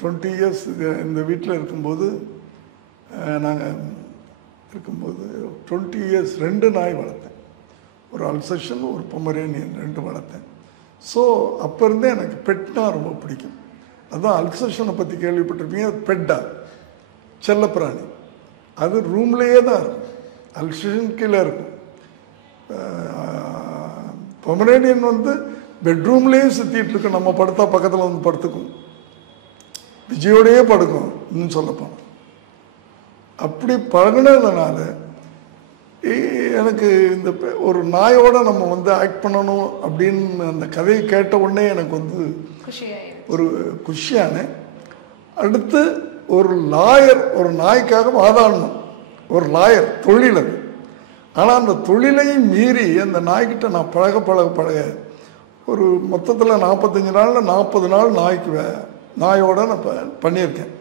20 years இந்த வீட்டில் இருக்கும்போது நாங்கள் இருக்கும்போது 20 இயர்ஸ் 2 நாய் வளர்த்தேன். ஒரு அல்சேஷன், ஒரு பொமரேனியன் 2 வளர்த்தேன். ஸோ அப்போ இருந்தே எனக்கு பெட்னா ரொம்ப பிடிக்கும். அதுதான் அல்சேஷனை பற்றி கேள்விப்பட்டிருப்பீங்க. அது பெட்டா, செல்லப்பிராணி. அது ரூம்லேயே தான் இருக்கும், அல்சேஷன் கீழே இருக்கும். பொமரேனியன் பெட்ரூம்லேயே சுற்றிட்டு இருக்கு. நம்ம படுத்தா பக்கத்தில் வந்து படுத்துக்கும், விஜயோடையே படுக்கும். இன்னும் சொல்லப்போனோம் அப்படி பழகினதுனால எனக்கு இந்த ஒரு நாயோட நம்ம ஆக்ட் பண்ணணும் அப்படின்னு அந்த கதையை கேட்ட உடனே எனக்கு ஒரு குஷியானேன். அடுத்து ஒரு லாயர் ஒரு நாய்க்காக வாதாடணும். ஒரு லாயர் தொழில் அது. ஆனால் அந்த தொழிலையும் மீறி அந்த நாய்கிட்ட நான் பழக ஒரு மொத்தத்தில் 45 நாளில் 40 நாள் நாயோட நான் பண்ணியிருக்கேன்.